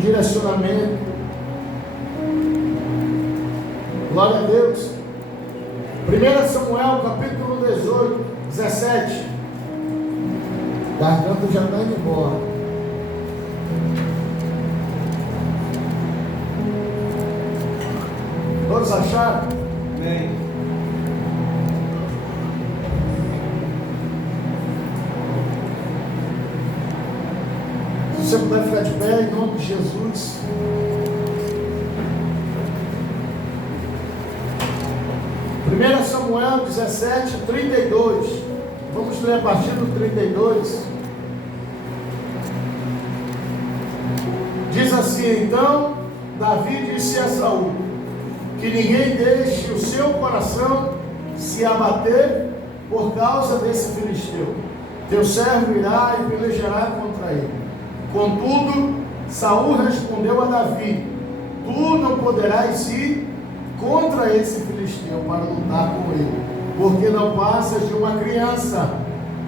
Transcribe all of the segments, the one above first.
direcionamento. Glória a Deus. 1 Samuel, capítulo 18, 17. Garganta já está indo embora. Todos acharam? Amém. Se você puder ficar de pé, em nome de Jesus. Primeira Samuel 17, 32. Vamos ler a partir do 32. Diz assim: então Davi disse a Saul: que ninguém deixe o seu coração se abater por causa desse filisteu. Teu servo irá e pelejará contra ele. Contudo, Saul respondeu a Davi: tu não poderás ir contra esse filisteu para lutar com ele, porque não passas de uma criança,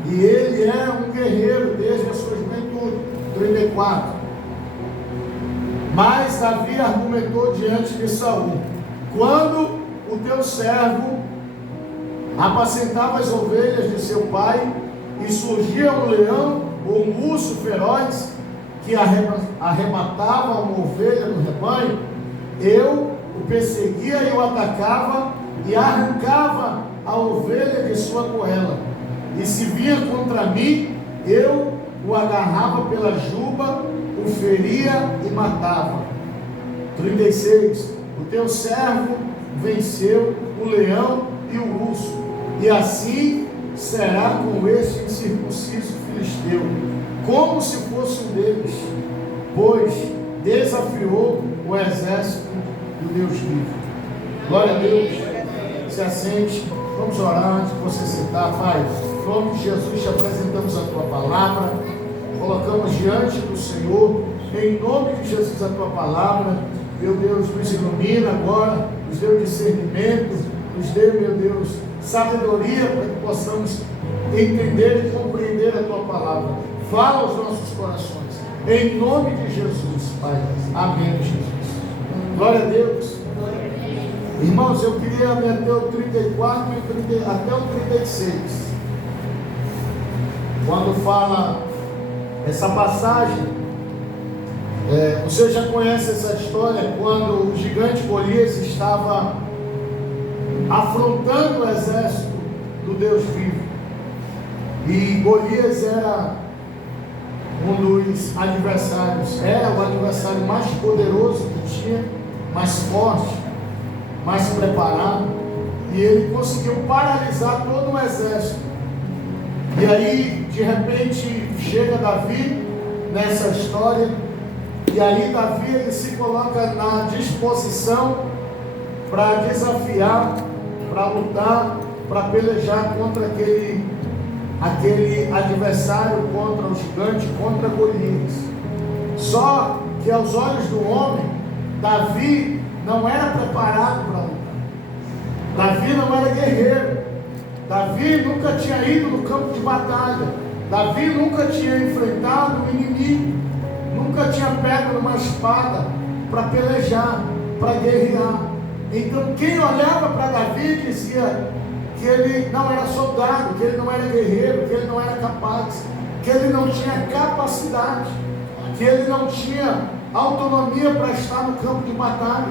e ele é um guerreiro desde a sua juventude. 34. Mas Davi argumentou diante de Saul: quando o teu servo apacentava as ovelhas de seu pai, e surgia um leão ou um urso feroz que arrebatava uma ovelha no rebanho, eu o perseguia e o atacava e arrancava a ovelha de sua goela. E se vinha contra mim, eu o agarrava pela juba, o feria e matava. 36. O teu servo venceu o leão e o urso, e assim será com este incircunciso filisteu, como se fosse um deles, pois desafiou o exército do Deus vivo. Glória a Deus. Se assente. Vamos orar antes de você sentar. Pai, em nome de Jesus te apresentamos a tua palavra, colocamos diante do Senhor, em nome de Jesus a tua palavra. Meu Deus, nos ilumina agora, nos dê o discernimento, nos dê, meu Deus, sabedoria para que possamos entender e compreender a tua palavra. Fala aos nossos corações, em nome de Jesus, Pai. Amém, Jesus. Glória a Deus. Irmãos, eu queria meter o 34 e até o 36. Quando fala essa passagem, você já conhece essa história, quando o gigante Golias estava afrontando o exército do Deus vivo. E Golias era um dos adversários, era o adversário mais poderoso que tinha, mais forte, mais preparado, e ele conseguiu paralisar todo o exército. E aí, de repente, chega Davi nessa história, e aí Davi ele se coloca na disposição para desafiar, para lutar, para pelejar contra aquele adversário, contra o gigante, contra Golias. Só que aos olhos do homem, Davi não era preparado para lutar. Davi não era guerreiro. Davi nunca tinha ido no campo de batalha. Davi nunca tinha enfrentado o inimigo. Nunca tinha pego numa espada para pelejar, para guerrear. Então quem olhava para Davi dizia que ele não era soldado, que ele não era guerreiro, que ele não era capaz, que ele não tinha capacidade, que ele não tinha autonomia para estar no campo de batalha.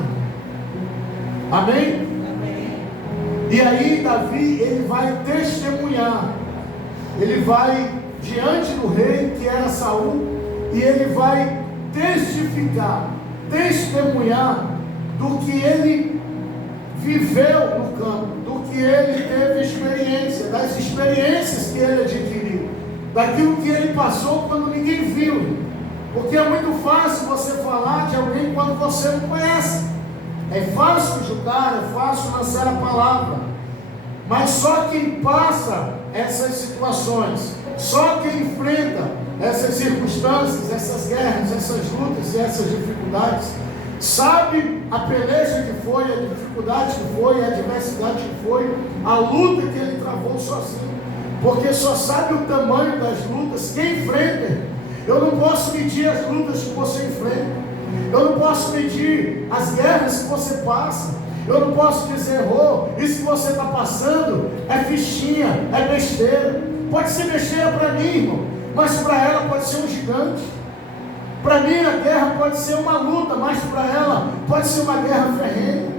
Amém? Amém. E aí Davi, ele vai testemunhar, ele vai diante do rei que era Saul, e ele vai testificar, testemunhar do que ele viveu no campo, do que ele teve experiência, das experiências que ele adquiriu, daquilo que ele passou quando ninguém viu. Porque é muito fácil você falar de alguém quando você não conhece. É fácil julgar, é fácil lançar a palavra. Mas só quem passa essas situações, só quem enfrenta essas circunstâncias, essas guerras, essas lutas e essas dificuldades, sabe a peleja que foi, a dificuldade que foi, a adversidade que foi, a luta que ele travou sozinho. Porque só sabe o tamanho das lutas quem enfrenta. Eu não posso medir as lutas que você enfrenta. Eu não posso medir as guerras que você passa. Eu não posso dizer, isso que você está passando é fichinha, é besteira. Pode ser besteira para mim, irmão, mas para ela pode ser um gigante. Para mim a guerra pode ser uma luta, mas para ela pode ser uma guerra ferrenha.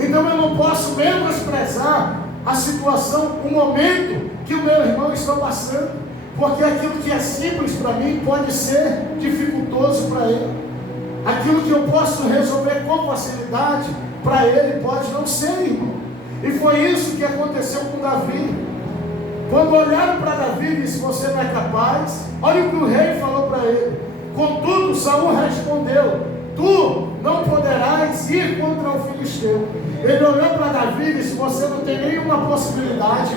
Então eu não posso menosprezar a situação, o momento que o meu irmão está passando, porque aquilo que é simples para mim pode ser dificultoso para ele. Aquilo que eu posso resolver com facilidade, para ele pode não ser, irmão. E foi isso que aconteceu com Davi. Quando olharam para Davi e disse, você não é capaz, olha o que o rei falou para ele. Contudo, Saul respondeu, tu não poderás ir contra o filisteu. Ele olhou para Davi e disse, você não tem nenhuma possibilidade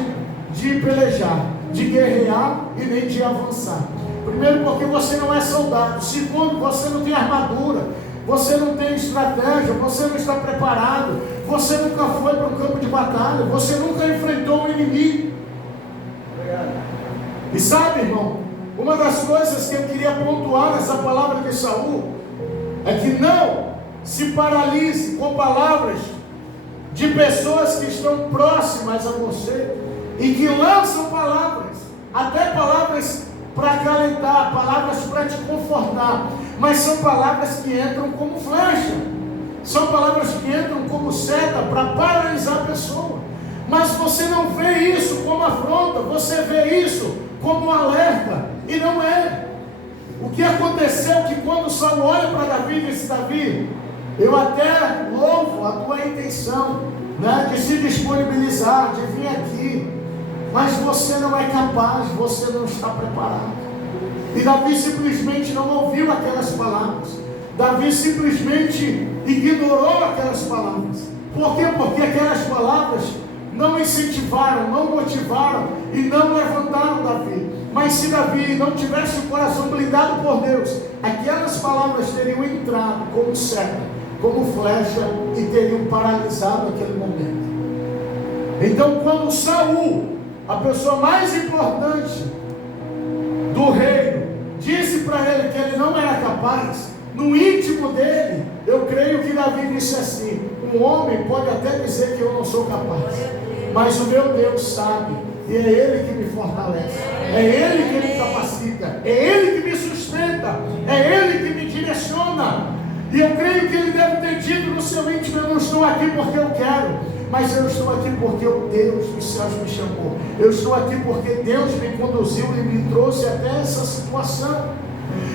de pelejar, de guerrear e nem de avançar. Primeiro, porque você não é soldado. Segundo, você não tem armadura, você não tem estratégia, você não está preparado, você nunca foi para um campo de batalha, você nunca enfrentou um inimigo. E sabe, irmão, uma das coisas que eu queria pontuar nessa palavra de Saul é que não se paralise com palavras de pessoas que estão próximas a você e que lançam palavras, até palavras para acalentar, palavras para te confortar, mas são palavras que entram como flecha, são palavras que entram como seta para paralisar a pessoa. Mas você não vê isso como afronta, você vê isso como um alerta, e não é. O que aconteceu é que quando Saul olha para Davi e disse, Davi, eu até louvo a tua intenção, de se disponibilizar, de vir aqui, mas você não é capaz, você não está preparado. E Davi simplesmente não ouviu aquelas palavras. Davi simplesmente ignorou aquelas palavras. Por quê? Porque aquelas palavras não incentivaram, não motivaram e não levantaram Davi. Mas se Davi não tivesse o coração blindado por Deus, aquelas palavras teriam entrado como seta, como flecha, e teriam paralisado aquele momento. Então, quando Saul, a pessoa mais importante do reino, disse para ele que ele não era capaz, no íntimo dele, eu creio que Davi disse assim, um homem pode até dizer que eu não sou capaz, mas o meu Deus sabe, e é Ele que me fortalece, é Ele que me capacita, é Ele que me sustenta, é Ele que me direciona. E eu creio que ele deve ter dito no seu íntimo, eu não estou aqui porque eu quero, mas eu estou aqui porque o Deus dos céus me chamou. Eu estou aqui porque Deus me conduziu e me trouxe até essa situação.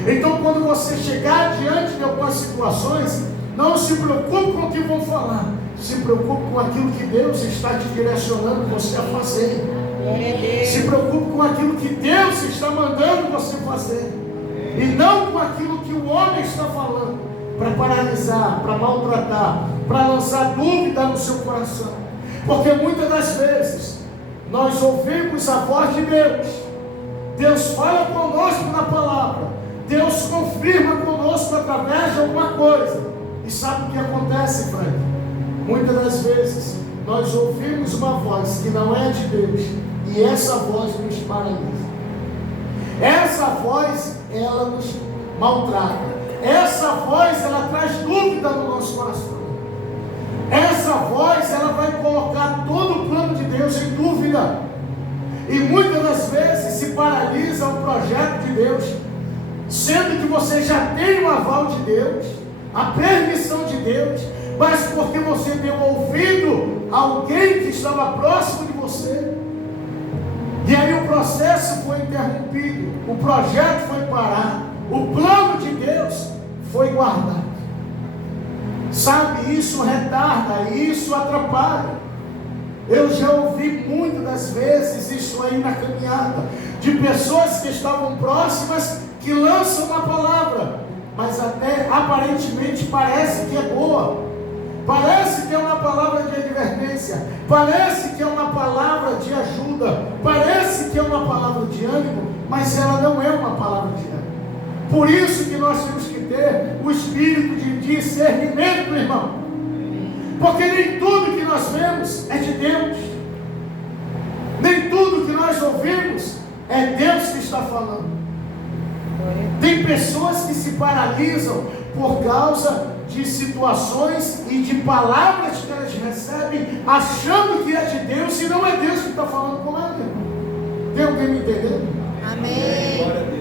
Então, quando você chegar diante de algumas situações, não se preocupe com o que vão falar, se preocupe com aquilo que Deus está te direcionando você a fazer. Se preocupe com aquilo que Deus está mandando você fazer, e não com aquilo que o homem está falando, para paralisar, para maltratar, para lançar dúvida no seu coração. Porque muitas das vezes nós ouvimos a voz de Deus, Deus fala conosco na palavra, Deus confirma conosco através de alguma coisa. E sabe o que acontece, Frank? Muitas das vezes nós ouvimos uma voz que não é de Deus, e essa voz nos paralisa. Essa voz, ela nos maltrata. Essa voz, ela traz dúvida no nosso coração. Essa voz, ela vai colocar todo o plano de Deus em dúvida. E muitas das vezes se paralisa o projeto de Deus, sendo que você já tem o aval de Deus, a permissão de Deus, mas porque você deu ouvido a alguém que estava próximo de você. E aí o processo foi interrompido, o projeto foi parado, o plano de Deus foi guardado. Sabe, isso retarda, isso atrapalha. Eu já ouvi muitas das vezes isso aí na caminhada, de pessoas que estavam próximas, que lançam uma palavra, mas até aparentemente parece que é boa, parece que é uma palavra de advertência, parece que é uma palavra de ajuda, parece que é uma palavra de ânimo, mas ela não é uma palavra de ânimo. Por isso que nós temos que ter o espírito de discernimento, irmão, porque nem tudo que nós vemos é de Deus, nem tudo que nós ouvimos é Deus que está falando. Tem pessoas que se paralisam por causa de situações e de palavras que elas recebem, achando que é de Deus, e não é Deus que está falando com ela. Tem alguém me entendendo? Amém.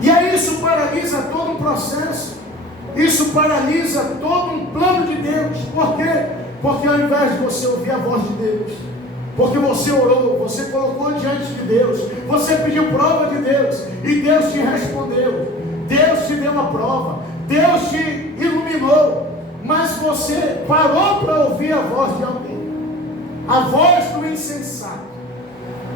E aí isso paralisa todo um processo. Isso paralisa todo um plano de Deus. Por quê? Porque ao invés de você ouvir a voz de Deus, porque você orou, você colocou diante de Deus, você pediu prova de Deus, e Deus te respondeu, Deus te deu uma prova, Deus te iluminou, mas você parou para ouvir a voz de alguém, a voz do insensato,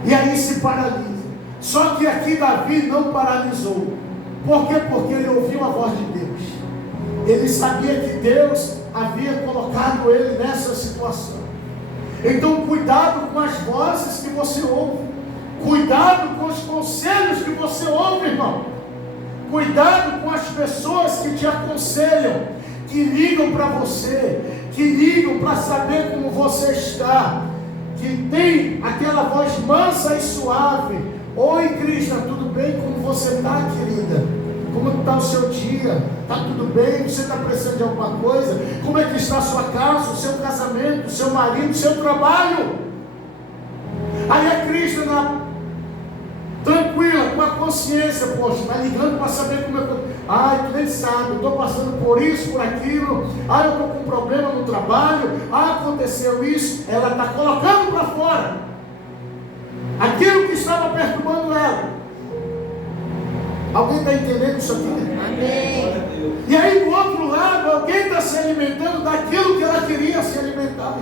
e aí se paralisa. Só que aqui Davi não paralisou. Por quê? Porque ele ouviu a voz de Deus. Ele sabia que Deus havia colocado ele nessa situação. Então cuidado com as vozes que você ouve. Cuidado com os conselhos que você ouve, irmão. Cuidado com as pessoas que te aconselham, que ligam para você, que ligam para saber como você está, que tem aquela voz mansa e suave. Oi, Krishna, tudo bem? Como você está, querida? Como está o seu dia? Está tudo bem? Você está precisando de alguma coisa? Como é que está a sua casa, o seu casamento, o seu marido, o seu trabalho? Aí a Krishna, tranquila, com a consciência, poxa, está ligando para saber como eu estou. Ai, tu nem sabe, eu estou passando por isso, por aquilo. Ai, eu estou com um problema no trabalho. Ah, aconteceu isso. Ela está colocando para fora aquilo que estava perturbando ela. Alguém está entendendo isso aqui? Amém. E aí do outro lado, alguém está se alimentando daquilo que ela queria se alimentar.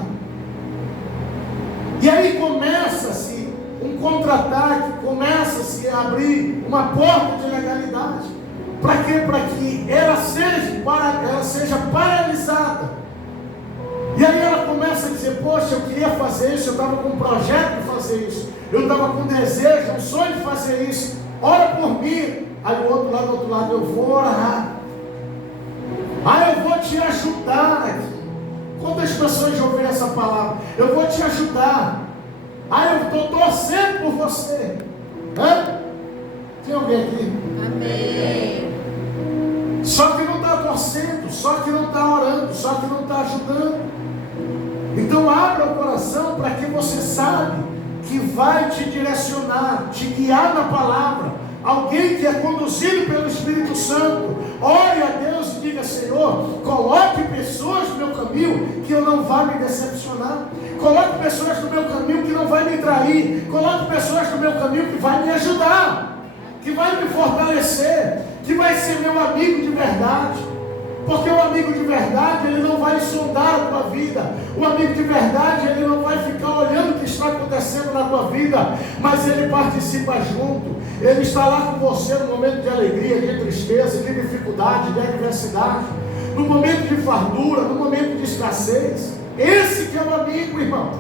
E aí começa-se um contra-ataque, começa-se a abrir uma porta de legalidade. Para quê? Para que ela seja paralisada. E aí ela começa a dizer, poxa, eu queria fazer isso, eu estava com um projeto de fazer isso, eu estava com um desejo, um sonho de fazer isso, ora por mim. Aí do outro lado, eu vou orar. Eu vou te ajudar aqui. Quantas pessoas já ouviram essa palavra? Eu vou te ajudar. Eu estou torcendo por você. Tem alguém aqui? Amém. Só que não está torcendo, só que não está orando, só que não está ajudando. Então abra o coração para que você sabe que vai te direcionar, te guiar na palavra. Alguém que é conduzido pelo Espírito Santo. Ore a Deus e diga, Senhor, coloque pessoas no meu caminho que eu não vá me decepcionar. Coloque pessoas no meu caminho que não vai me trair. Coloque pessoas no meu caminho que vai me ajudar, que vai me fortalecer, que vai ser meu amigo de verdade. Porque o amigo de verdade, ele não vai sondar a tua vida. O amigo de verdade, ele não vai ficar olhando o que está acontecendo na tua vida, mas ele participa junto. Ele está lá com você no momento de alegria, de tristeza, de dificuldade, de adversidade, no momento de fartura, no momento de escassez. Esse que é o amigo, irmão.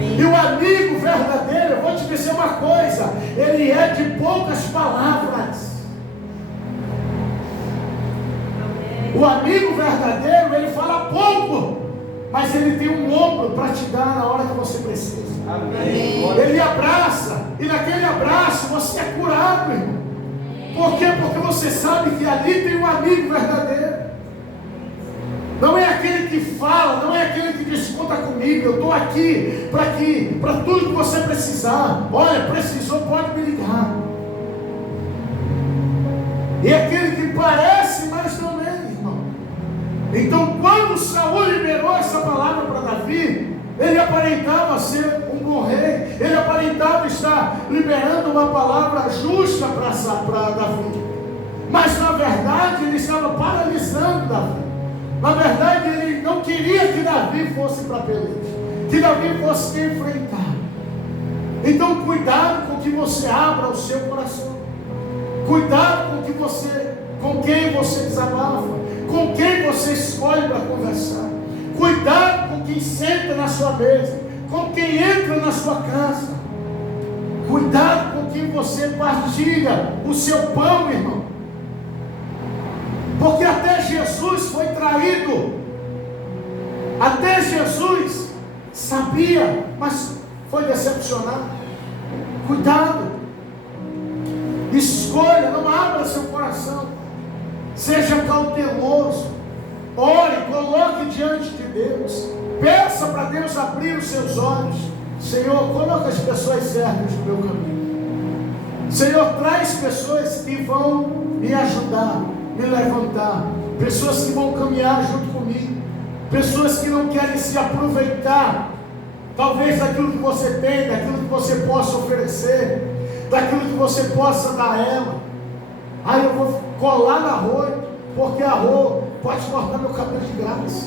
E o amigo verdadeiro, eu vou te dizer uma coisa, ele é de poucas palavras. O amigo verdadeiro, ele fala pouco, mas ele tem um ombro para te dar na hora que você precisa. Amém. Ele abraça, e naquele abraço você é curado, irmão. Por quê? Porque você sabe que ali tem um amigo verdadeiro. Não é aquele que fala, não é aquele que diz, conta comigo, eu estou aqui para tudo que você precisar. Olha, precisou, pode me ligar. E é aquele que parece, mas não é. Então, quando Saul liberou essa palavra para Davi, ele aparentava ser um bom rei, ele aparentava estar liberando uma palavra justa para Davi, mas na verdade ele estava paralisando Davi. Na verdade, ele não queria que Davi fosse para a peleja, que Davi fosse te enfrentar. Então, cuidado com que você abra o seu coração, cuidado com quem você desabafa, com quem você escolhe para conversar. Cuidado com quem senta na sua mesa, com quem entra na sua casa. Cuidado com quem você partilha o seu pão, irmão. Porque até Jesus foi traído. Até Jesus sabia, mas foi decepcionado. Cuidado. Escolha, não abra seu coração. Seja cauteloso. Ore, coloque diante de Deus. Peça para Deus abrir os seus olhos. Senhor, coloca as pessoas certas no meu caminho. Senhor, traz pessoas que vão me ajudar, me levantar. Pessoas que vão caminhar junto comigo. Pessoas que não querem se aproveitar, talvez daquilo que você tem, daquilo que você possa oferecer, daquilo que você possa dar a ela. Aí eu vou colar na Rô, porque a Rô pode cortar meu cabelo de graça.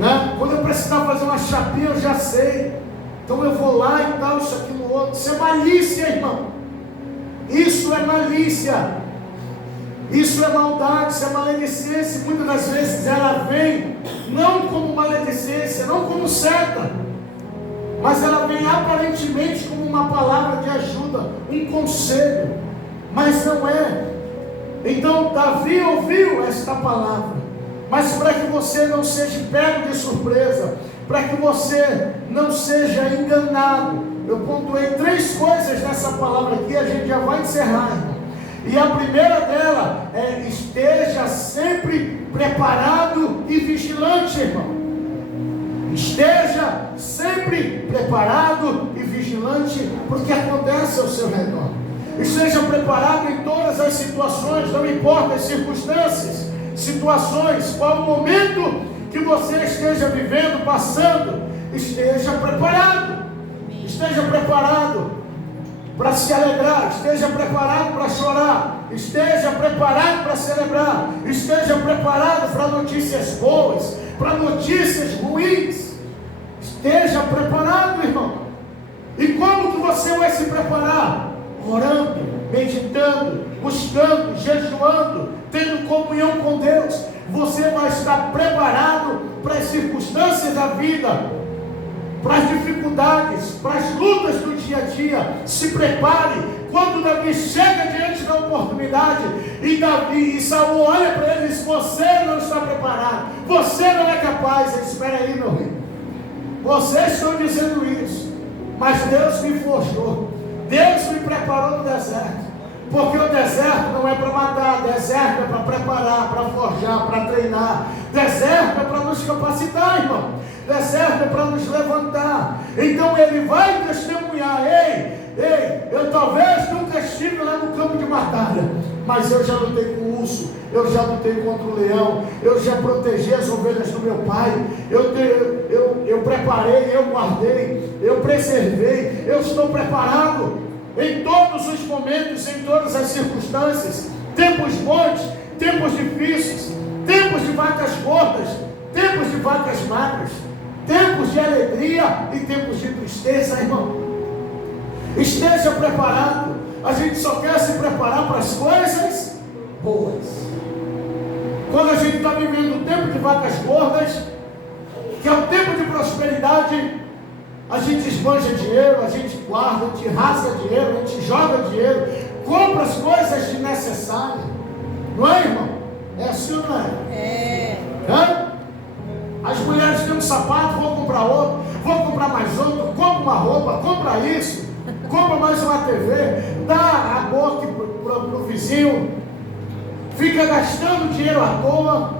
Né? Quando eu precisar fazer uma chapinha, eu já sei. Então eu vou lá e tal, isso aqui no outro. Isso é malícia, irmão. Isso é malícia. Isso é maldade, isso é maledicência. Muitas das vezes ela vem não como maledicência, não como seta, mas ela vem aparentemente como uma palavra de ajuda, um conselho, mas não é. Então Davi ouviu esta palavra, mas para que você não seja pego de surpresa, para que você não seja enganado, eu pontuei 3 coisas nessa palavra aqui, a gente já vai encerrar, irmão. E a primeira dela é: esteja sempre preparado e vigilante, irmão. Esteja sempre preparado e vigilante para o que acontece ao seu redor. Esteja preparado em todas as situações, não importa as circunstâncias, situações, qual o momento que você esteja vivendo, passando, esteja preparado. Esteja preparado para se alegrar, esteja preparado para chorar, esteja preparado para celebrar, esteja preparado para notícias boas, para notícias ruins. Esteja preparado, irmão. E como que você vai se preparar? Orando, meditando, buscando, jejuando, tendo comunhão com Deus. Você vai estar preparado para as circunstâncias da vida, para as dificuldades, para as lutas do dia a dia. Se prepare. Quando Davi chega diante da oportunidade e Saul olha para ele e diz: você não está preparado, você não é capaz. Ele diz: espera aí, meu rei, vocês estão dizendo isso, mas Deus me forjou, Deus me preparou no deserto, porque o deserto não é para matar, deserto é para preparar, para forjar, para treinar, deserto é para nos capacitar, irmão, deserto é para nos levantar. Então ele vai testemunhar: ei, eu talvez nunca estive lá no campo de batalha, mas eu já lutei com o urso, eu já lutei contra o leão, eu já protegi as ovelhas do meu pai, eu preparei, eu guardei, eu preservei, eu estou preparado em todos os momentos, em todas as circunstâncias, tempos bons, tempos difíceis, tempos de vacas gordas, tempos de vacas magras, tempos de alegria e tempos de tristeza, irmão. Esteja preparado. A gente só quer se preparar para as coisas boas. Quando a gente está vivendo o tempo de vacas gordas, que é o tempo de prosperidade, a gente esbanja dinheiro, a gente guarda, a gente rasga dinheiro, a gente joga dinheiro, compra as coisas desnecessárias. Não é, irmão? É assim ou não é? É. Hã? As mulheres têm um sapato, vão comprar outro, vão comprar mais outro, compra uma roupa, compra isso, compra mais uma TV, dá a boca pro vizinho, fica gastando dinheiro à toa.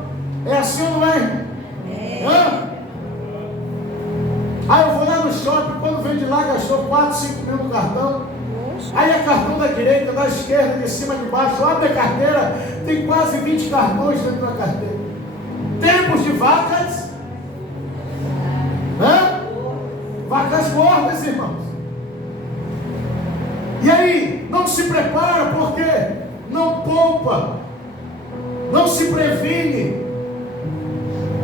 É assim ou não é, irmão? Hã? Aí eu vou lá no shopping, quando vem de lá, gastou 4, 5 mil no cartão. Aí é cartão da direita, da esquerda, de cima, de baixo. Abre a carteira, tem quase 20 cartões dentro da carteira. Tempos de vacas. Hã? Vacas gordas, irmãos. E aí, não se prepara, porque não poupa, não se previne,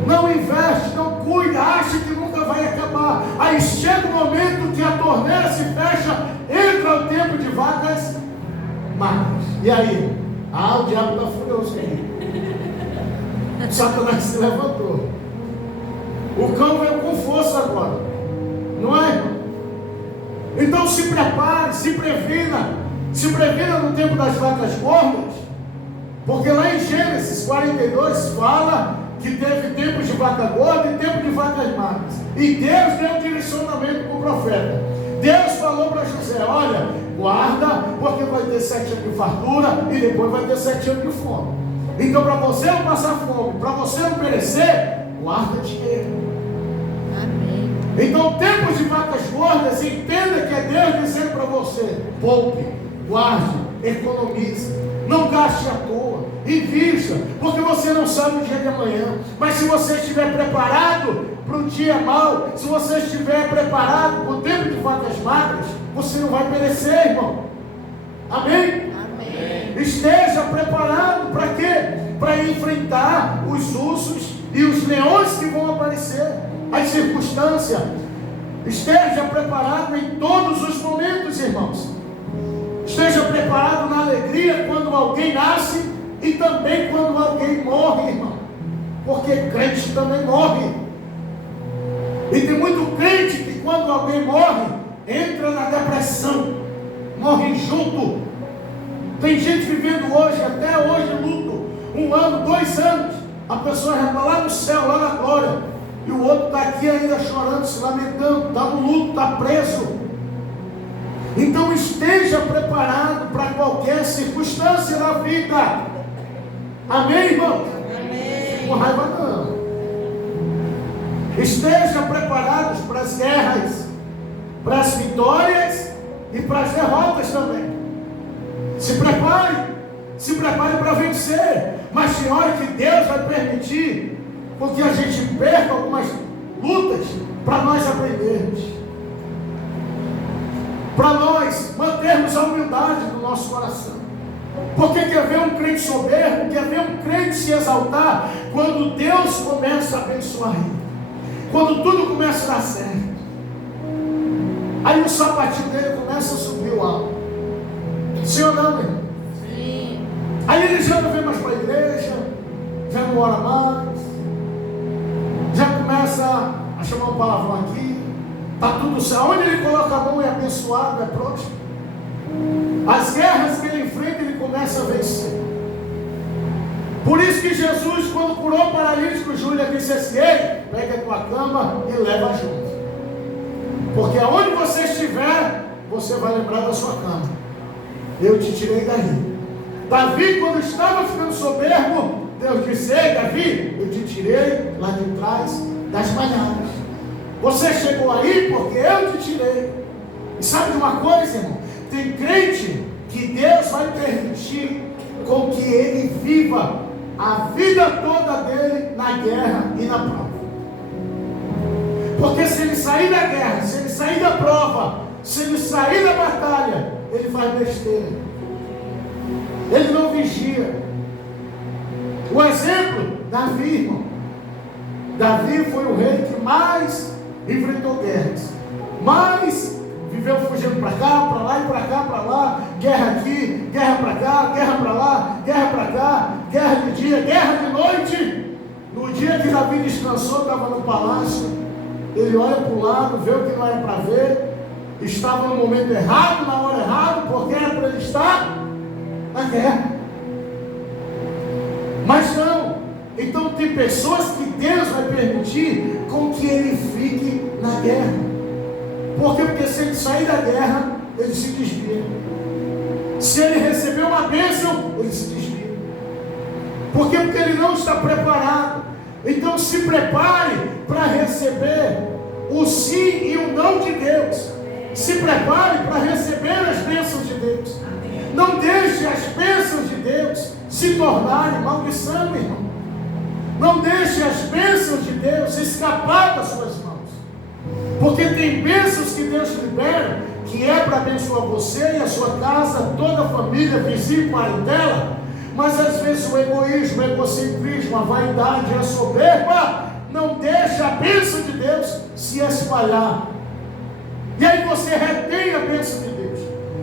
não investe, não cuida, acha que nunca vai acabar. Aí chega o momento que a torneira se fecha, entra o tempo de vacas magras. E aí? O diabo está furioso comigo. Satanás se levantou. O cão veio com força agora. Não é, irmão? Então se prepare, se previna. Se previna no tempo das vacas gordas. Porque lá em Gênesis 42 fala que teve tempo de vaca gorda e tempo de vacas magras. E Deus deu um direcionamento para o profeta. Deus falou para José: olha, Guarda, porque vai ter 7 anos de fartura e depois vai ter 7 anos de fome. Então, para você não passar fome, para você não perecer, guarda dinheiro. Amém. Então, tempos de vacas gordas, entenda que é Deus dizendo para você: poupe, guarde, economize, não gaste à toa, invista, porque você não sabe o dia de amanhã. Mas se você estiver preparado para o dia mau, se você estiver preparado para o tempo de vacas magras, você não vai perecer, irmão. Amém? Amém. Esteja preparado para quê? Para enfrentar os ursos e os leões que vão aparecer, as circunstâncias. Esteja preparado em todos os momentos, irmãos. Esteja preparado na alegria quando alguém nasce e também quando alguém morre, irmão. Porque crente também morre. E tem muito crente que quando alguém morre, entra na depressão, morre junto. Tem gente vivendo hoje, até hoje, luto, 1 ano, 2 anos. A pessoa já está lá no céu, lá na glória. E o outro está aqui ainda chorando, se lamentando, está no luto, está preso. Então esteja preparado para qualquer circunstância da vida. Amém, irmão? Amém. Com raiva não. Esteja preparados para as guerras, para as vitórias e para as derrotas também. Se prepare para vencer. Mas tem hora que Deus vai permitir porque a gente perca algumas lutas para nós aprendermos, para nós mantermos a humildade no nosso coração. Porque quer ver um crente soberbo, quer ver um crente se exaltar quando Deus começa a abençoar ele, quando tudo começa a dar certo. Aí o sapatinho dele começa a subir o alto. Sim ou não, meu irmão? Sim. Aí ele já não vem mais para a igreja, já não ora mais, já começa a chamar um palavrão aqui, está tudo certo. Onde ele coloca a mão é abençoado, é próximo. As guerras que ele enfrenta, ele começa a vencer. Por isso que Jesus, quando curou o paralítico, Júlia disse assim: ei, pega a tua cama e leva junto. Porque aonde você estiver, você vai lembrar da sua cama. Eu te tirei daí. Davi, quando estava ficando soberbo, Deus disse: ei, Davi, eu te tirei lá de trás das malhadas. Você chegou aí porque eu te tirei. E sabe de uma coisa, irmão? Tem crente que Deus vai permitir com que ele viva a vida toda dele na guerra e na prova. Porque se ele sair da guerra, se ele sair da prova, se ele sair da batalha, ele faz besteira. Ele não vigia. O exemplo, Davi, irmão. Davi foi o rei que mais enfrentou guerras, mais viveu fugindo para cá, para lá e para cá, para lá, guerra aqui, guerra para cá, guerra para lá, guerra para cá, guerra de dia, guerra de noite. No dia que Davi descansou, estava no palácio, ele olha para o lado, vê o que não era para ver, estava no momento errado, na hora errada, porque era para ele estar na guerra. Mas não. Então tem pessoas que Deus vai permitir com que ele fique na guerra. Por quê? Porque se ele sair da guerra, ele se desvia. Se ele receber uma bênção, ele se desvia. Por quê? Porque ele não está preparado. Então se prepare para receber o sim e o não de Deus. Se prepare para receber as bênçãos de Deus. Não deixe as bênçãos de Deus se tornarem maldição, irmão. Não deixe as bênçãos de Deus escapar das suas mãos. Porque tem bênçãos que Deus libera, que é para abençoar você e a sua casa, toda a família, vizinho, parentela. Mas às vezes o egoísmo, o egocentrismo, a vaidade, a soberba, não deixa a bênção de Deus se espalhar. E aí você retém a bênção de Deus.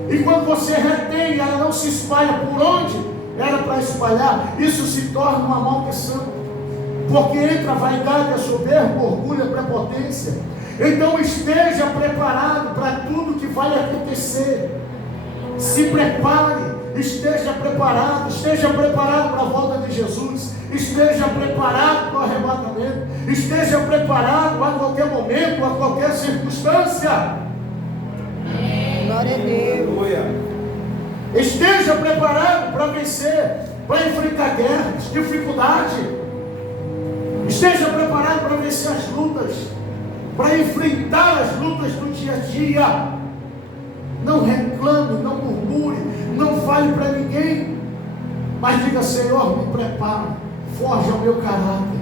E quando você retém, ela não se espalha por onde era para espalhar, isso se torna uma maldição. Porque entra a vaidade, a soberba, o orgulho, a prepotência. Então esteja preparado para tudo que vai acontecer. Se prepare, esteja preparado para a volta de Jesus, esteja preparado para o arrebatamento, esteja preparado a qualquer momento, a qualquer circunstância. Glória a Deus. Aleluia. Esteja preparado para vencer, para enfrentar guerras, dificuldade. Esteja preparado para vencer as lutas, para enfrentar as lutas do dia a dia. Não reclame, não murmure, não fale para ninguém, mas diga: Senhor, me prepara, forja o meu caráter.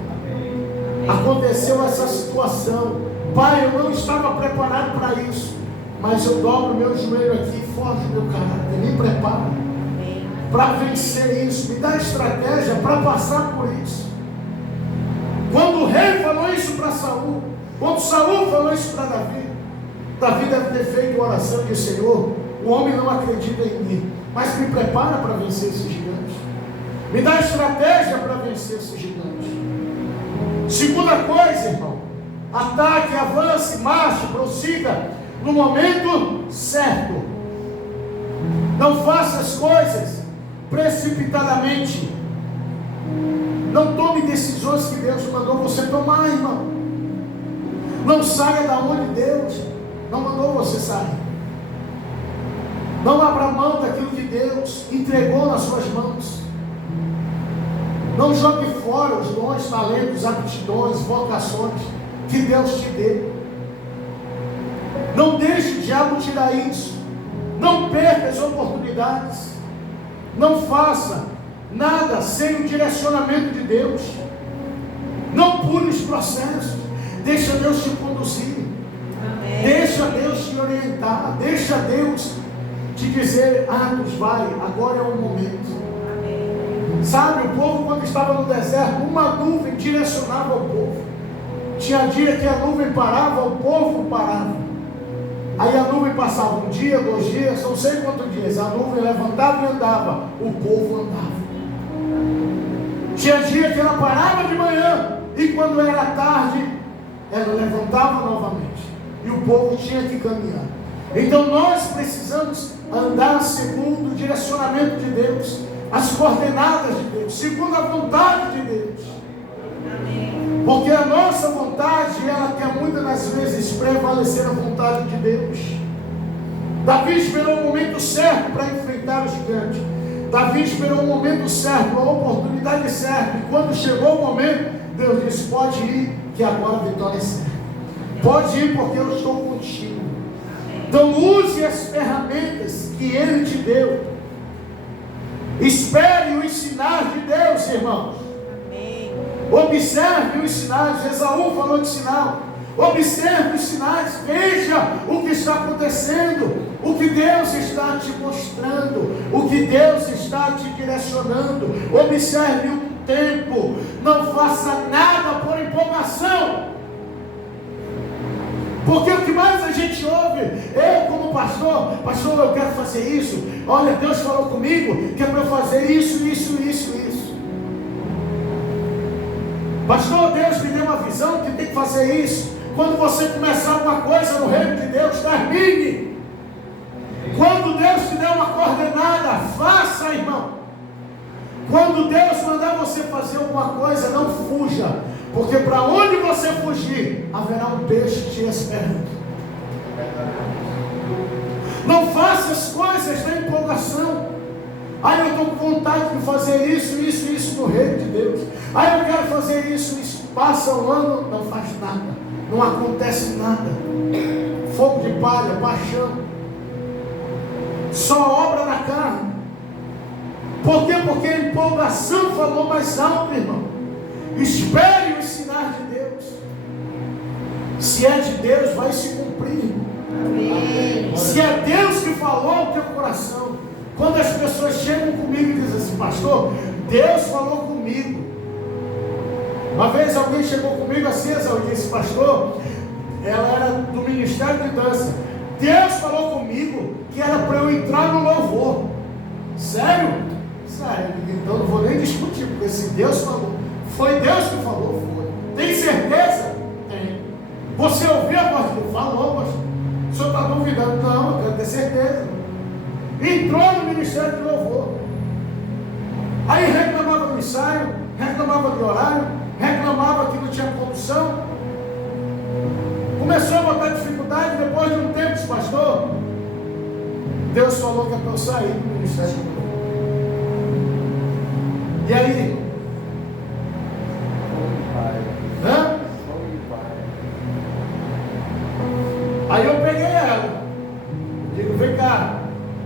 Aconteceu essa situação, Pai, eu não estava preparado para isso, mas eu dobro meu joelho aqui, forja o meu caráter, me prepara para vencer isso, me dá estratégia para passar por isso. Quando o rei falou isso para Saul, quando Saul falou isso para Davi, Davi deve ter feito uma oração de: Senhor, o homem não acredita em mim, mas me prepara para vencer esse gigante, me dá estratégia para vencer esse gigante. Segunda coisa, irmão, ataque, avance, marche, prossiga no momento certo. Não faça as coisas precipitadamente. Não tome decisões que Deus mandou você tomar, irmão. Não saia da onde Deus não mandou você sair. Não abra mão daquilo que Deus entregou nas suas mãos. Não jogue fora os dons, talentos, aptidões, vocações que Deus te deu. Não deixe o diabo tirar isso. Não perca as oportunidades. Não faça nada sem o direcionamento de Deus. Não pule os processos. Deixa Deus te conduzir. Amém. Deixa Deus te orientar. Deixa Deus te dizer: Atos, vai, agora é o momento. Sabe, o povo, quando estava no deserto, uma nuvem direcionava o povo. Tinha dia que a nuvem parava, o povo parava. Aí a nuvem passava um dia, 2 dias, não sei quantos dias. A nuvem levantava e andava, o povo andava. Tinha dia que ela parava de manhã, e quando era tarde, ela levantava novamente. E o povo tinha que caminhar. Então nós precisamos andar segundo o direcionamento de Deus, as coordenadas de Deus, segundo a vontade de Deus. Amém. Porque a nossa vontade, ela quer muitas das vezes prevalecer a vontade de Deus. Davi esperou o momento certo para enfrentar o gigante. Davi esperou o momento certo, a oportunidade certa. E quando chegou o momento, Deus disse: pode ir, que agora a vitória é certa. Pode ir, porque eu estou contigo. Então use as ferramentas que Ele te deu. Espere os sinais de Deus, irmãos. Amém. Observe os sinais. Esaú falou de sinal. Observe os sinais. Veja o que está acontecendo. O que Deus está te mostrando. O que Deus está te direcionando. Observe o tempo. Não faça nada por empolgação. Porque o que mais a gente ouve, eu como pastor, eu quero fazer isso. Olha, Deus falou comigo que é para eu fazer isso. Pastor, Deus me deu uma visão que tem que fazer isso. Quando você começar alguma coisa no reino de Deus, termine. Quando Deus te der uma coordenada, faça, irmão. Quando Deus mandar você fazer alguma coisa, não fuja. Porque para onde você fugir, haverá um peixe te esperando. Não faça as coisas na empolgação. Aí eu estou com vontade de fazer isso no reino de Deus. Aí eu quero fazer isso. Passa um ano, não faz nada. Não acontece nada. Fogo de palha, paixão. Só obra na carne. Por quê? Porque a empolgação falou mais alto, irmão. Espere os sinais de Deus. Se é de Deus, vai se cumprir. Amém. Se é Deus que falou ao teu coração. Quando as pessoas chegam comigo e dizem assim: pastor, Deus falou comigo. Uma vez alguém chegou comigo assim, e disse: pastor, ela era do ministério de dança. Deus falou comigo que era para eu entrar no louvor. Sério? Sério, então não vou nem discutir, porque se Deus falou, foi Deus que falou, foi. Tem certeza? Tem. Você ouviu a voz dele? Falou, pastor. O senhor está duvidando? Não, eu quero ter certeza. Entrou no ministério de louvor. Aí reclamava do ensaio, reclamava de horário, reclamava que não tinha condução. Começou a botar dificuldade. Depois de um tempo, disse: pastor, Deus falou que é para eu sair do ministério. E aí? Hã? Aí eu peguei ela. Digo, vem cá,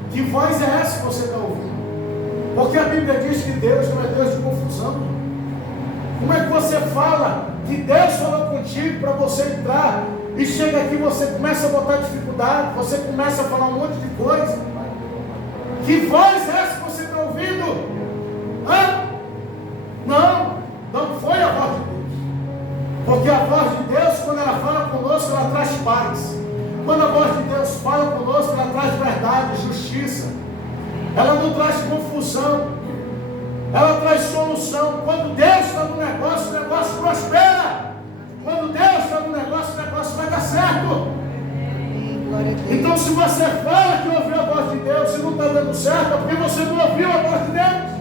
que voz é essa que você está ouvindo? Porque a Bíblia diz que Deus não é Deus de confusão. Como é que você fala que Deus falou contigo para você entrar e chega aqui e você começa a botar dificuldade, você começa a falar um monte de coisa? Que voz é essa que você está ouvindo? Hã? Não foi a voz de Deus. Porque a voz de Deus, quando ela fala conosco, ela traz paz. Quando a voz de Deus fala conosco, ela traz verdade, justiça. Ela não traz confusão. Ela traz solução. Quando Deus está no negócio, o negócio prospera. Quando Deus está no negócio, o negócio vai dar certo. Então, se você fala que ouviu a voz de Deus e não está dando certo, é porque você não ouviu a voz de Deus.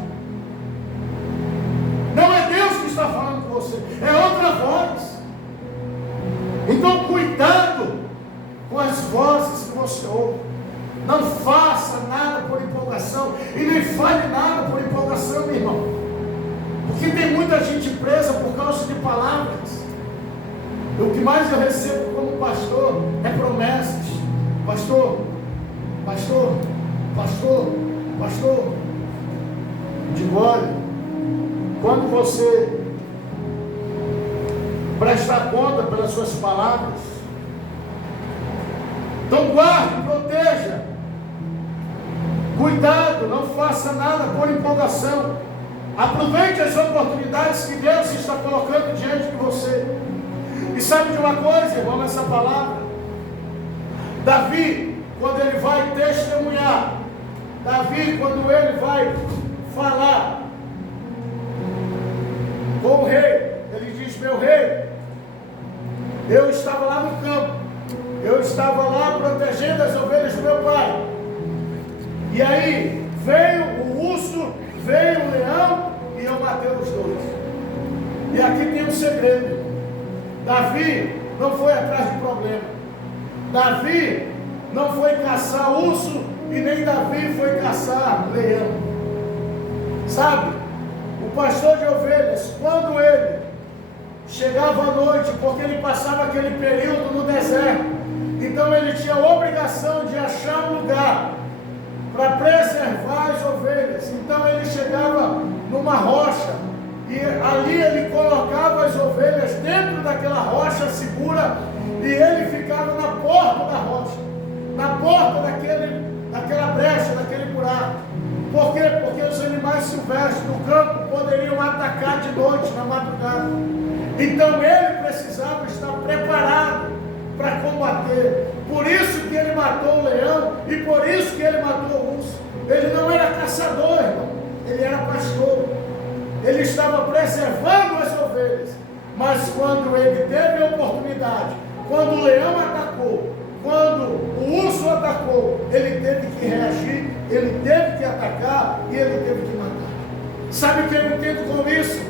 Não é Deus que está falando com você, é outra voz. Então, cuidado com as vozes que você ouve. Não faça nada por empolgação e nem fale nada por empolgação, meu irmão. Porque tem muita gente presa por causa de palavras. O que mais eu recebo como pastor é promessas. Pastor. Digo, olha, quando você prestar conta pelas suas palavras, então guarde, proteja. Cuidado, não faça nada por empolgação. Aproveite as oportunidades que Deus está colocando diante de você. E sabe de uma coisa, irmão, nessa palavra? Davi, quando ele vai testemunhar, Davi, quando ele vai falar com o rei, ele diz, meu rei, eu estava lá no campo, eu estava lá protegendo as ovelhas do meu pai. E aí veio o urso, veio o leão e eu matei os dois. E aqui tem um segredo. Davi não foi atrás de problema. Davi não foi caçar urso e nem Davi foi caçar leão. Sabe? O pastor de ovelhas, quando ele chegava à noite, porque ele passava aquele período no deserto, então ele tinha a obrigação de achar um lugar para preservar as ovelhas. Então ele chegava numa rocha e ali ele colocava as ovelhas dentro daquela rocha segura e ele ficava na porta da rocha, na porta daquela brecha, daquele buraco. Por quê? Porque os animais silvestres do campo poderiam atacar de noite, na madrugada. Então ele precisava estar preparado para combater. Por isso que ele matou o leão e por isso que ele matou o urso. Ele não era caçador, irmão. Ele era pastor. Ele estava preservando as ovelhas. Mas quando ele teve a oportunidade, quando o leão atacou, quando o urso atacou, ele teve que reagir, ele teve que atacar e ele teve que matar. Sabe o que eu entendo com isso?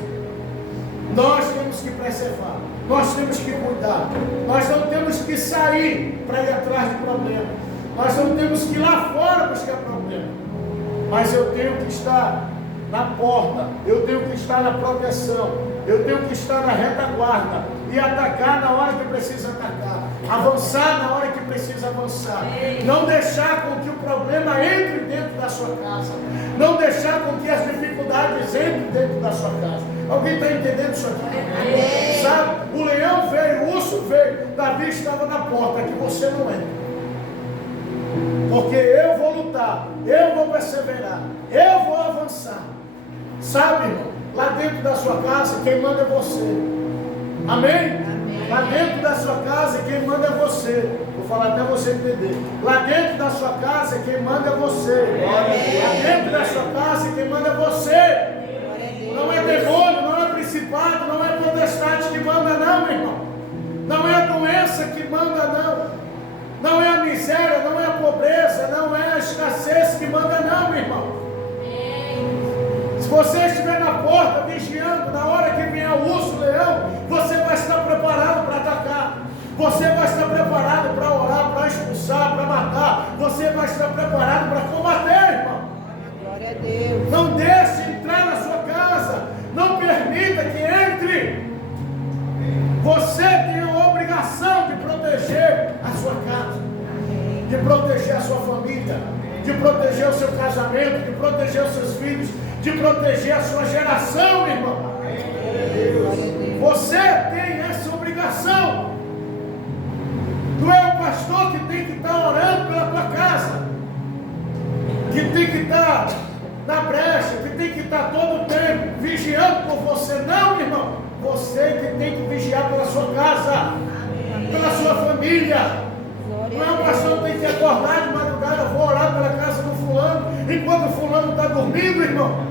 Nós temos que preservar, nós temos que cuidar, nós não temos que sair para ir atrás de problema, nós não temos que ir lá fora buscar problema, mas eu tenho que estar na porta, eu tenho que estar na proteção, eu tenho que estar na retaguarda e atacar na hora que precisa atacar, avançar na hora que precisa avançar, não deixar com que o problema entre dentro da sua casa, não deixar com que as dificuldades entrem dentro da sua casa. Alguém está entendendo isso aqui? Sabe? O leão veio, o urso veio, Davi estava na porta, que você não entra. Porque eu vou lutar, eu vou perseverar, eu vou avançar. Sabe, irmão? Lá dentro da sua casa, quem manda é você. Amém? Lá dentro da sua casa, quem manda é você. Vou falar até você entender. Lá dentro da sua casa, quem manda é você. Lá dentro da sua casa, quem manda é você. Não é demônio, não é principado, não é potestade que manda não, meu irmão. Não é a doença que manda não. Não é a miséria, não é a pobreza, não é a escassez que manda não, meu irmão. Se você estiver na porta vigiando, na hora que vier o urso, o leão, você vai estar preparado para atacar. Você vai estar preparado para orar, para expulsar, para matar. Você vai vai estar preparado para combater, irmão. Glória a Deus. Não deixe entrar na sua casa. Não permita que entre. Você tem a obrigação de proteger a sua casa, de proteger a sua família, de proteger o seu casamento, de proteger os seus filhos, de proteger a sua geração, irmão. Você tem essa obrigação. Tu é o pastor que tem que estar orando pela tua casa, que tem que estar na brecha, que tem que estar todo o tempo vigiando por você. Não, irmão. Você que tem que vigiar pela sua casa, pela sua família. Não é o pastor que tem que acordar de madrugada, vou orar pela casa do fulano, enquanto o fulano está dormindo, irmão.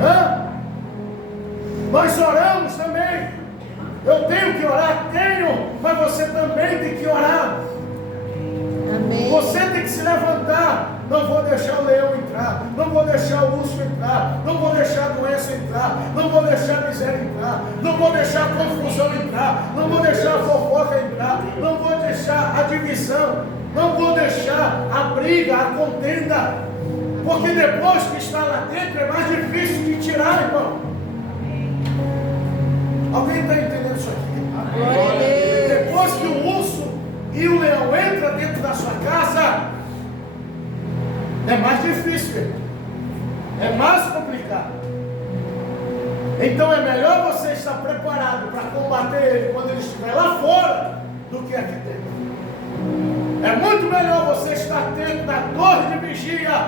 Hã? Nós oramos também. Eu tenho que orar? Tenho, mas você também tem que orar. Amém. Você tem que se levantar. Não vou deixar o leão entrar, não vou deixar o urso entrar, não vou deixar a doença entrar, não vou deixar a miséria entrar, não vou deixar a confusão entrar, não vou deixar a fofoca entrar, não vou deixar a divisão, não vou deixar a briga, a contenda, porque depois que está lá dentro é mais difícil de tirar, irmão. Alguém está entendendo isso aqui? Glória a Deus. Depois que o urso e o leão entram dentro da sua casa, é mais difícil, é mais complicado. Então é melhor você estar preparado para combater ele quando ele estiver lá fora do que aqui dentro. É muito melhor você estar dentro da torre de vigia,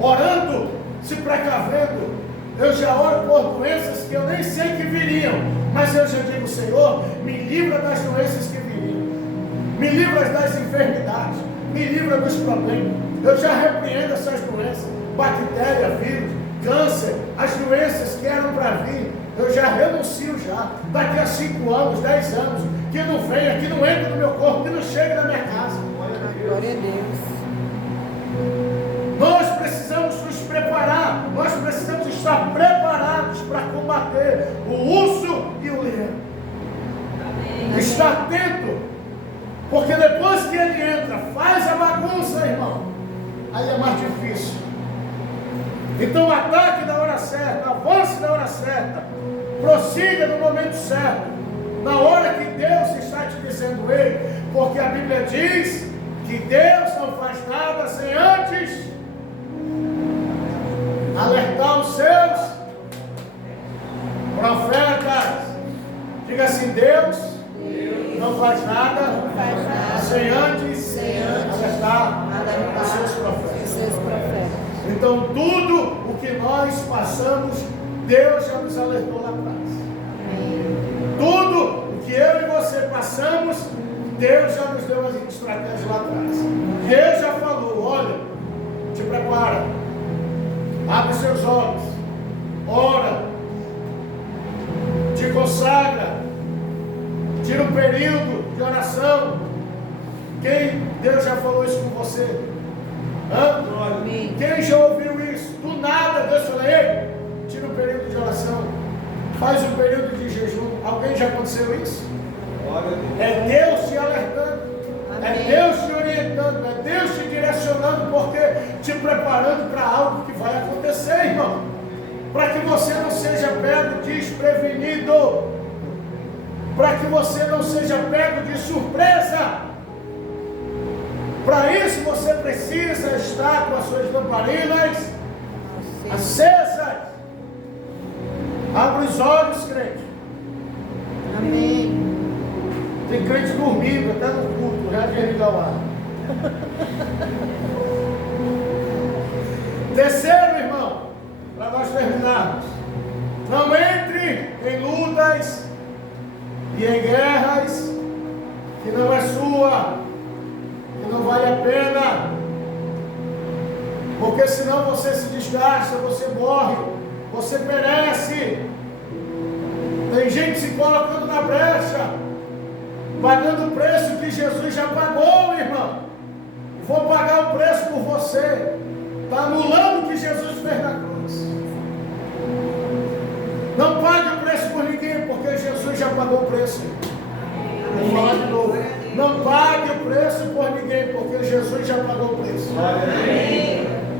orando, se precavendo. Eu já oro por doenças que eu nem sei que viriam, mas eu já digo: Senhor, me livra das doenças que viriam, me livra das enfermidades, me livra dos problemas. Eu já repreendo essas doenças, bactéria, vírus, câncer, as doenças que eram para vir, eu já renuncio já. Daqui a 5 anos, 10 anos, que não venha, que não entre no meu corpo, que não chegue na minha casa. Glória a Deus. Nós precisamos nos preparar, nós precisamos estar preparados para combater o urso e o leão. Estar atento, porque depois que ele entra, faz a bagunça, irmão, aí é mais difícil. Então ataque na hora certa, avance na hora certa, prossiga no momento certo, na hora que Deus está te dizendo: ei, porque a Bíblia diz que Deus não faz nada sem antes alertar os seus profetas. Diga assim: Deus não faz nada sem antes alertar os seus profetas. Então tudo o que nós passamos, Deus já nos alertou lá atrás. Tudo o que eu e você passamos, Deus já nos deu as estratégias lá atrás. Deus já falou: olha, te prepara, abre seus olhos, ora, te consagra, tira um período de oração. Deus já falou isso com você? Hã? Quem já ouviu isso? Do nada Deus falou: ei, tira um período de oração, faz um período de jejum. Alguém já aconteceu isso? É Deus te alertando, é Deus te orientando, é Deus te direcionando, porque te preparando para algo que vai acontecer, irmão, para que você não seja pego desprevenido, para que você não seja pego de surpresa. Para isso você precisa estar com as suas lamparinas acesas. Abre os olhos, crente. Amém. Tem crente dormindo até no culto, já quer ligar o ar. Terceiro, irmão, para nós terminarmos: não entre em lutas e em guerras que não é sua, que não vale a pena, porque senão você se desgasta, você morre, você perece. Tem gente se colocando na brecha, pagando o preço que Jesus já pagou, irmão. Vou pagar o preço por você. Está anulando o que Jesus fez na cruz. Não pague o preço por ninguém, porque Jesus já pagou o preço. Vou falar de novo. Não pague o preço por ninguém, porque Jesus já pagou o preço.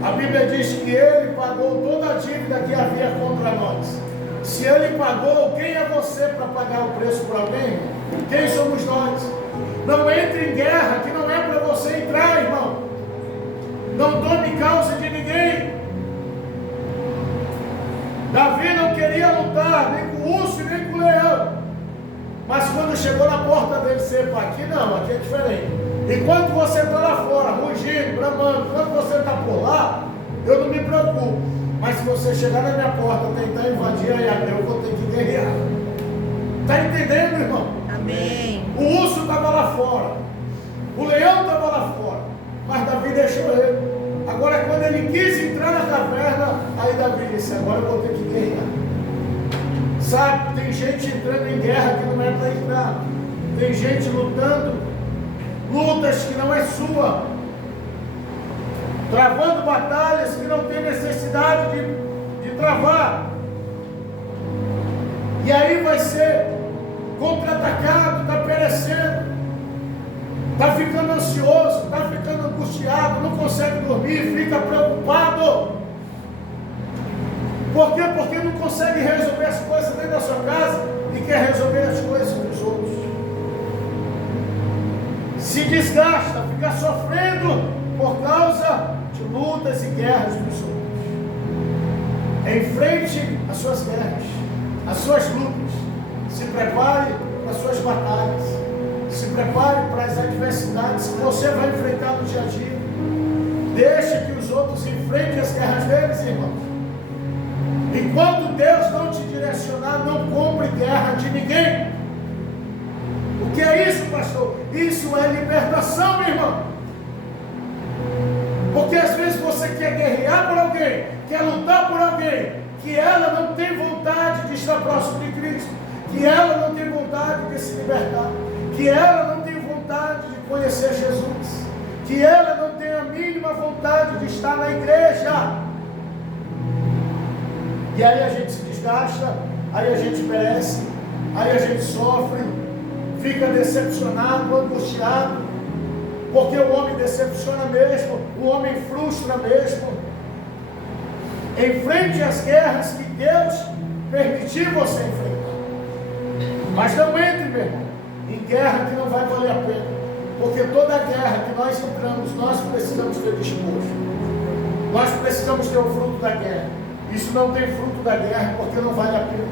A Bíblia diz que Ele pagou toda a dívida que havia contra nós. Se Ele pagou, quem é você para pagar o preço por alguém? Quem somos nós? Não entre em guerra, que não é para você entrar, irmão. Não tome causa de ninguém. Davi não queria lutar nem com o urso nem com o leão. Mas quando chegou na porta dele, sepa, aqui não, aqui é diferente. Enquanto você está lá fora, rugindo, bramando, quando você está por lá, eu não me preocupo. Mas se você chegar na minha porta, tentar invadir, aí eu vou ter que guerrear. Está entendendo, irmão? Amém. O urso estava lá fora, o leão estava lá fora, mas Davi deixou ele. Agora, quando ele quis entrar na caverna, aí Davi disse, agora eu vou ter que guerrear. Sabe, tem gente entrando em guerra que não é para entrar. Tem gente lutando, lutas que não é sua. Travando batalhas que não tem necessidade de travar. E aí vai ser contra-atacado, está perecendo. Está ficando ansioso, está ficando angustiado, não consegue dormir, fica preocupado. Por quê? Porque não consegue resolver as coisas dentro da sua casa e quer resolver as coisas dos outros. Se desgasta, fica sofrendo por causa de lutas e guerras dos outros. Enfrente as suas guerras, as suas lutas. Se prepare para as suas batalhas. Se prepare para as adversidades que você vai enfrentar no dia a dia. Deixe que os outros enfrentem as guerras deles, irmãos. Enquanto Deus não te direcionar, não compre guerra de ninguém. O que é isso, pastor? Isso é libertação, meu irmão. Porque às vezes você quer guerrear por alguém, quer lutar por alguém, que ela não tem vontade de estar próximo de Cristo, que ela não tem vontade de se libertar, que ela não tem vontade de conhecer Jesus, que ela não tem a mínima vontade de estar na igreja. E aí a gente se desgasta, aí a gente perece, aí a gente sofre, fica decepcionado, angustiado, porque o homem decepciona mesmo, o homem frustra mesmo. Enfrente as guerras que Deus permitir você enfrentar. Mas não entre, meu irmão, em guerra que não vai valer a pena. Porque toda guerra que nós entramos, nós precisamos ter disposto. Nós precisamos ter o fruto da guerra. Isso não tem fruto da guerra porque não vale a pena.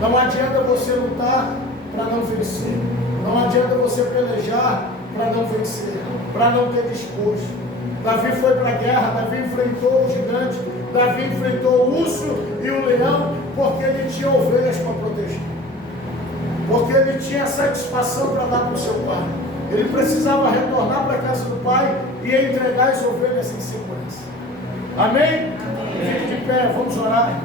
Não adianta você lutar para não vencer. Não adianta você pelejar para não vencer, para não ter disposto. Davi foi para a guerra, Davi enfrentou o gigante, Davi enfrentou o urso e o leão, porque ele tinha ovelhas para proteger. Porque ele tinha satisfação para dar para o seu pai. Ele precisava retornar para a casa do pai e entregar as ovelhas em segurança. Amém? Amém. Fique de pé, vamos orar.